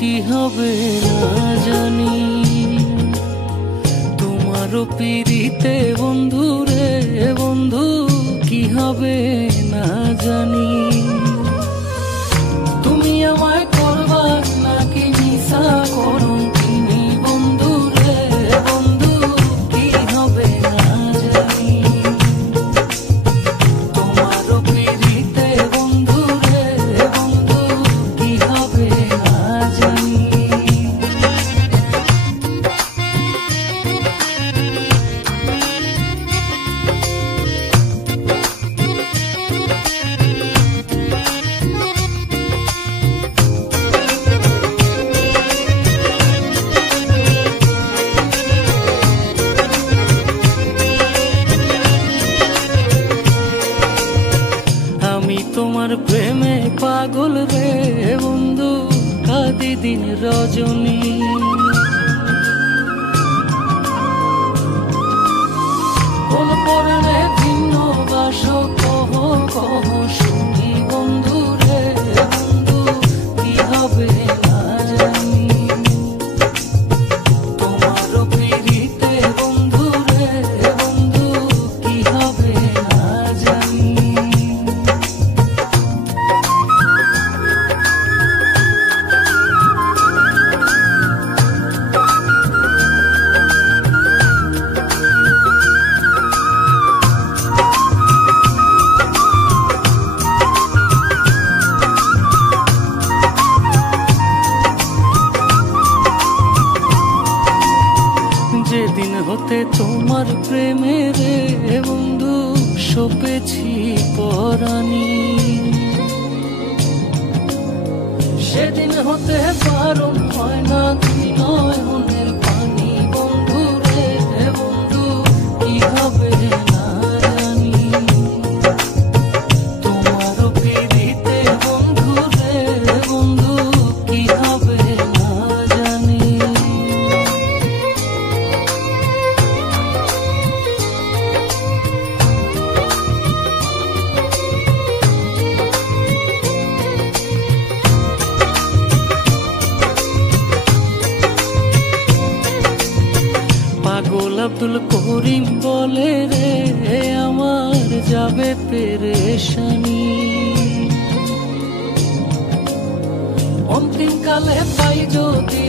কি হবে না জানি। তোমারও পিরিতে বন্ধু রে বন্ধু, কি হবে না জানি। তুমি আমায় করবা নাকি মিশা করুন তিনি বন্ধু রে বন্ধু, কি হবে না জানি। তোমারও পিরিতে বন্ধু রে বন্ধু, কি হবে না জানি। আমি তোমার প্রেমে পাগল রে বন্ধু, কাঁদি দিন রজনী। কোন পরনে ভিন্ন বাস কহ কহ শুনি বন্ধু রে বন্ধু, কি হবে না জানি। তোমারও পিরিতে বন্ধু রে বন্ধু, কি হবে না জানি। যেদিন হতে তোমার প্রেমে রে বন্ধু সপেছি পরাণী, সেদিন হতে বারণ হয় না দুই নয়নের পানি বন্ধু রে বন্ধু, কি হবে না জানি। তোমারও পিরিতে বন্ধু রে বন্ধু, কি হবে না জানি। পাগল আব্দুল করিম বলে রে আমার যাবে পেরেশানি। অন্তিম কালে পাই যদি